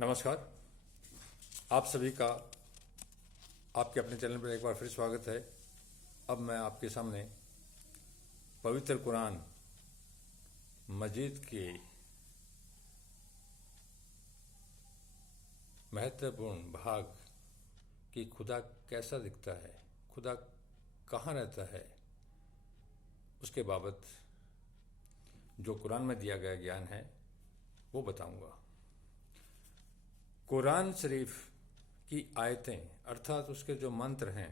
नमस्कार। आप सभी का आपके अपने चैनल पर एक बार फिर स्वागत है। अब मैं आपके सामने पवित्र कुरान मजीद के महत्वपूर्ण भाग कि खुदा कैसा दिखता है, खुदा कहाँ रहता है, उसके बाबत जो कुरान में दिया गया ज्ञान है वो बताऊंगा। कुरान शरीफ की आयतें अर्थात उसके जो मंत्र हैं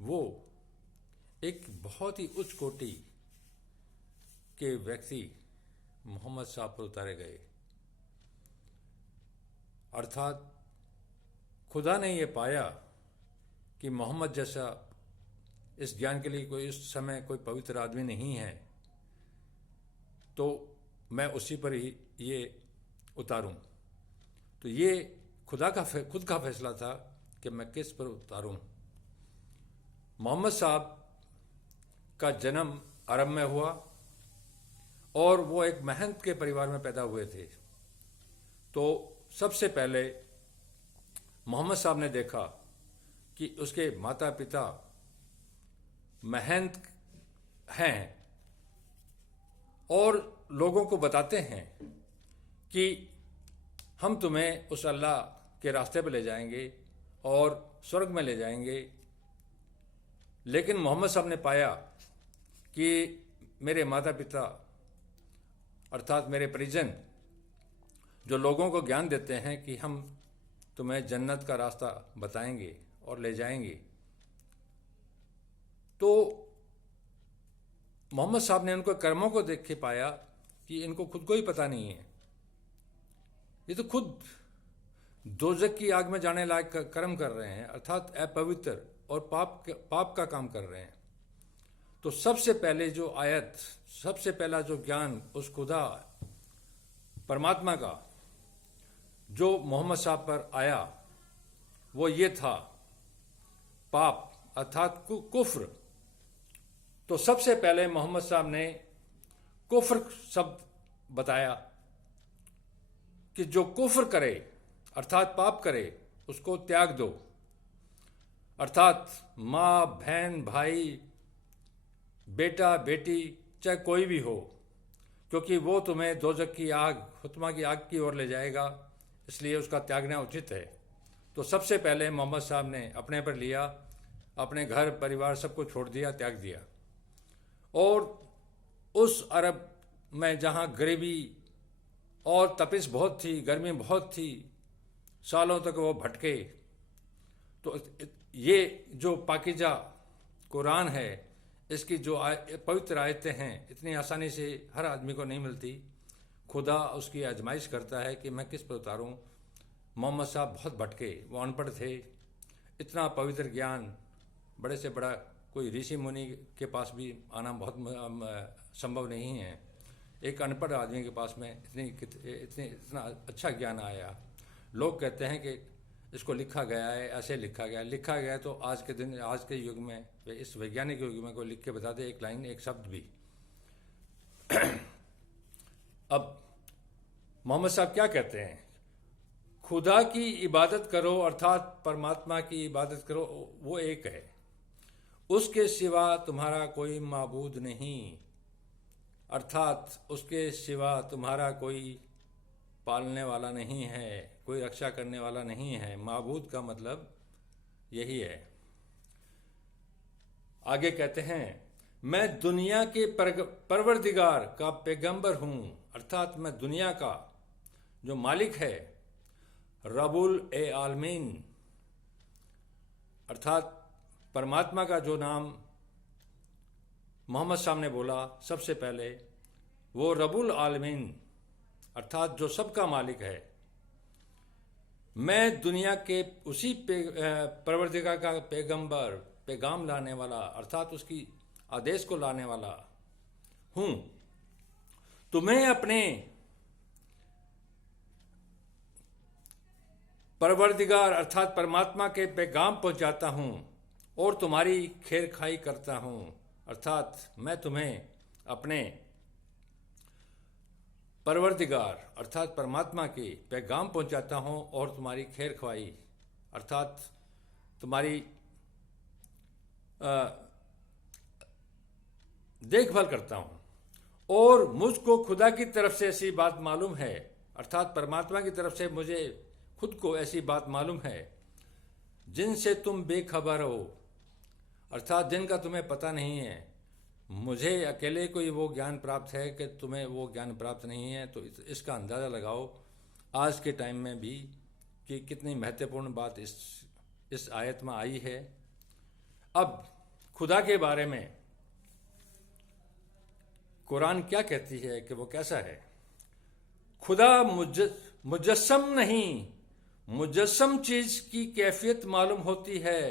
वो एक बहुत ही उच्च कोटि के व्यक्ति मोहम्मद साहब पर उतारे गए। अर्थात खुदा ने ये पाया कि मोहम्मद जैसा इस ज्ञान के लिए कोई इस समय कोई पवित्र आदमी नहीं है, तो मैं उसी पर ही ये उतारूं। तो ये खुद का फैसला था कि मैं किस पर उतारूं। मोहम्मद साहब का जन्म अरब में हुआ और वो एक महंत के परिवार में पैदा हुए थे। तो सबसे पहले मोहम्मद साहब ने देखा कि उसके माता पिता महंत हैं और लोगों को बताते हैं कि हम तुम्हें उस अल्लाह के रास्ते पर ले जाएंगे और स्वर्ग में ले जाएंगे। लेकिन मोहम्मद साहब ने पाया कि मेरे माता पिता अर्थात मेरे परिजन जो लोगों को ज्ञान देते हैं कि हम तुम्हें जन्नत का रास्ता बताएंगे और ले जाएंगे, तो मोहम्मद साहब ने उनको कर्मों को देख के पाया कि इनको खुद को ही पता नहीं है, ये तो खुद दोजख की आग में जाने लायक कर्म कर रहे हैं, अर्थात अपवित्र और पाप का काम कर रहे हैं। तो सबसे पहले जो आयत, सबसे पहला जो ज्ञान उस खुदा परमात्मा का जो मोहम्मद साहब पर आया वो ये था, पाप अर्थात कुफ्र। तो सबसे पहले मोहम्मद साहब ने कुफ्र शब्द बताया कि जो कुफ्र करे अर्थात पाप करे उसको त्याग दो। अर्थात माँ बहन भाई बेटा बेटी चाहे कोई भी हो, क्योंकि वो तुम्हें दोजख की आग हुत्मा की आग की ओर ले जाएगा, इसलिए उसका त्यागना उचित है। तो सबसे पहले मोहम्मद साहब ने अपने पर लिया, अपने घर परिवार सबको छोड़ दिया, त्याग दिया। और उस अरब में जहाँ गरीबी और तपिश बहुत थी, गर्मी बहुत थी, सालों तक वो भटके। तो ये जो पाकीजा कुरान है, इसकी जो पवित्र आयतें हैं, इतनी आसानी से हर आदमी को नहीं मिलती। खुदा उसकी आजमाइश करता है कि मैं किस पर उतारूं। मोहम्मद साहब बहुत भटके, वो अनपढ़ थे। इतना पवित्र ज्ञान बड़े से बड़ा कोई ऋषि मुनि के पास भी आना बहुत संभव नहीं है। एक अनपढ़ आदमी के पास में इतना अच्छा ज्ञान आया। लोग कहते हैं कि इसको लिखा गया है, ऐसे लिखा गया तो आज के दिन, आज के युग में, इस वैज्ञानिक युग में कोई लिख के बता दे एक लाइन, एक शब्द भी। अब मोहम्मद साहब क्या कहते हैं? खुदा की इबादत करो अर्थात परमात्मा की इबादत करो, वो एक है, उसके सिवा तुम्हारा कोई माबूद नहीं, अर्थात उसके सिवा तुम्हारा कोई पालने वाला नहीं है, कोई रक्षा करने वाला नहीं है। माबूद का मतलब यही है। आगे कहते हैं, मैं दुनिया के परवरदिगार का पैगंबर हूं, अर्थात मैं दुनिया का जो मालिक है, रबुल ए आलमीन, अर्थात परमात्मा का जो नाम मोहम्मद साहब ने बोला सबसे पहले, वो रबुल आलमीन अर्थात जो सबका मालिक है। मैं दुनिया के उसी परवरदिगार का पैगंबर, पैगाम लाने वाला अर्थात उसकी आदेश को लाने वाला हूं। तुम्हें अपने परवरदिगार अर्थात परमात्मा के पैगाम पहुंचाता हूं और तुम्हारी खैर खाई करता हूं, अर्थात मैं तुम्हें अपने परवरदिगार अर्थात परमात्मा के पैगाम पहुंचाता हूं और तुम्हारी खैर ख्वाही अर्थात तुम्हारी देखभाल करता हूं। और मुझको खुदा की तरफ से ऐसी बात मालूम है अर्थात परमात्मा की तरफ से मुझे खुद को ऐसी बात मालूम है जिनसे तुम बेखबर हो अर्थात जिनका तुम्हें पता नहीं है। मुझे अकेले को ही वो ज्ञान प्राप्त है कि तुम्हें वो ज्ञान प्राप्त नहीं है। तो इसका अंदाज़ा लगाओ आज के टाइम में भी कि कितनी महत्वपूर्ण बात इस आयत में आई है। अब खुदा के बारे में कुरान क्या कहती है कि वो कैसा है। खुदा मुजस्सम नहीं, मुजस्सम चीज की कैफियत मालूम होती है।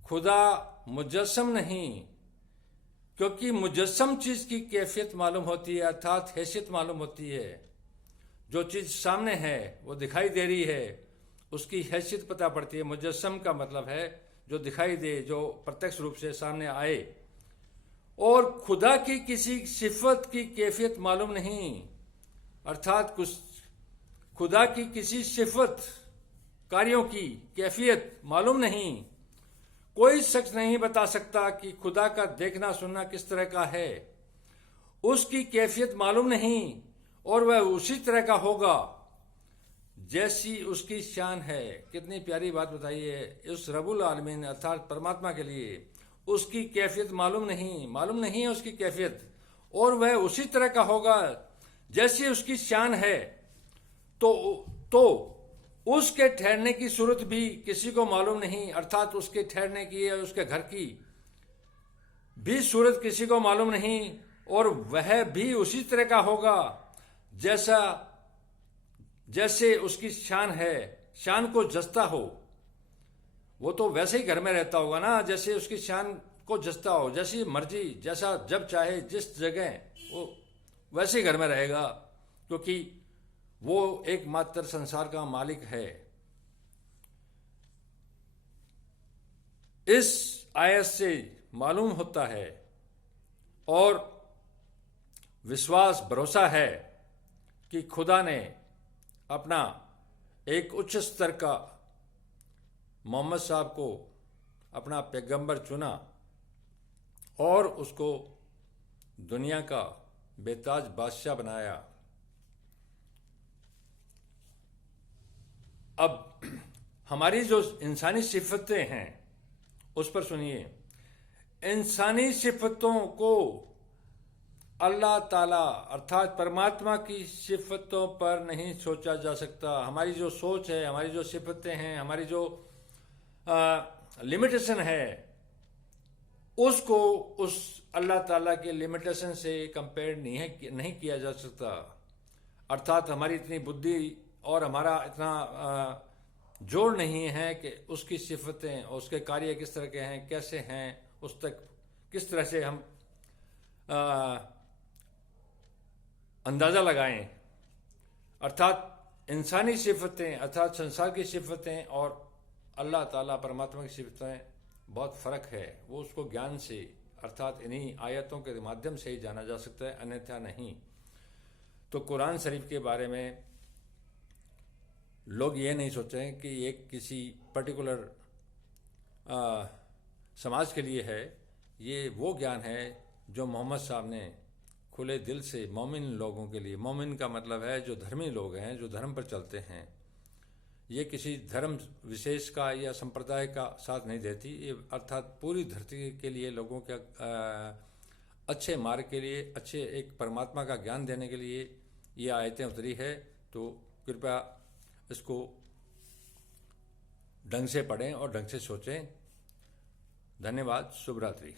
खुदा मुजस्सम नहीं, क्योंकि मुजस्सम चीज की कैफियत मालूम होती है अर्थात हैसियत मालूम होती है। जो चीज सामने है वो दिखाई दे रही है उसकी हैसियत पता पड़ती है। मुजस्सम का मतलब है जो दिखाई दे, जो प्रत्यक्ष रूप से सामने आए। और खुदा की किसी सिफत की कैफियत मालूम नहीं अर्थात कुछ खुदा की किसी सिफत कार्यों की कैफियत मालूम नहीं। कोई शख्स नहीं बता सकता कि खुदा का देखना सुनना किस तरह का है। उसकी कैफियत मालूम नहीं और वह उसी तरह का होगा जैसी उसकी शान है। कितनी प्यारी बात बताई है। उस रब्बुल आलमीन अर्थात परमात्मा के लिए उसकी कैफियत मालूम नहीं है उसकी कैफियत, और वह उसी तरह का होगा जैसी उसकी शान है। तो उसके ठहरने की सूरत भी किसी को मालूम नहीं अर्थात उसके ठहरने की या उसके घर की भी सूरत किसी को मालूम नहीं, और वह भी उसी तरह का होगा जैसे उसकी शान है। शान को जस्ता हो, वो तो वैसे ही घर में रहता होगा ना जैसे उसकी शान को जस्ता हो। जैसी मर्जी, जैसा जब चाहे जिस जगह वो वैसे ही घर में रहेगा, क्योंकि वो एकमात्र संसार का मालिक है। इस आयत से मालूम होता है और विश्वास भरोसा है कि खुदा ने अपना एक उच्च स्तर का मोहम्मद साहब को अपना पैगंबर चुना और उसको दुनिया का बेताज बादशाह बनाया। अब हमारी जो इंसानी सिफतें हैं उस पर सुनिए। इंसानी सिफतों को अल्लाह ताला अर्थात परमात्मा की सिफतों पर नहीं सोचा जा सकता। हमारी जो सोच है, हमारी जो सिफतें हैं, हमारी जो लिमिटेशन है, उसको उस अल्लाह ताला के लिमिटेशन से कंपेयर नहीं किया जा सकता। अर्थात हमारी इतनी बुद्धि और हमारा इतना जोर नहीं है कि उसकी सिफतें और उसके कार्य किस तरह के हैं, कैसे हैं, उस तक किस तरह से हम अंदाज़ा लगाएं। अर्थात इंसानी सिफतें अर्थात संसार की सिफतें और अल्लाह ताला परमात्मा की सिफतें बहुत फ़र्क है। वो उसको ज्ञान से अर्थात इन्हीं आयतों के माध्यम से ही जाना जा सकता है, अन्यथा नहीं। तो कुरान शरीफ के बारे में लोग ये नहीं सोचें कि एक किसी पर्टिकुलर समाज के लिए है। ये वो ज्ञान है जो मोहम्मद साहब ने खुले दिल से मोमिन लोगों के लिए, मोमिन का मतलब है जो धर्मी लोग हैं, जो धर्म पर चलते हैं। ये किसी धर्म विशेष का या संप्रदाय का साथ नहीं देती, ये अर्थात पूरी धरती के लिए लोगों के अच्छे मार्ग के लिए, अच्छे एक परमात्मा का ज्ञान देने के लिए ये आयतें उतरी है। तो कृपया इसको ढंग से पढ़ें और ढंग से सोचें। धन्यवाद। शुभ रात्रि।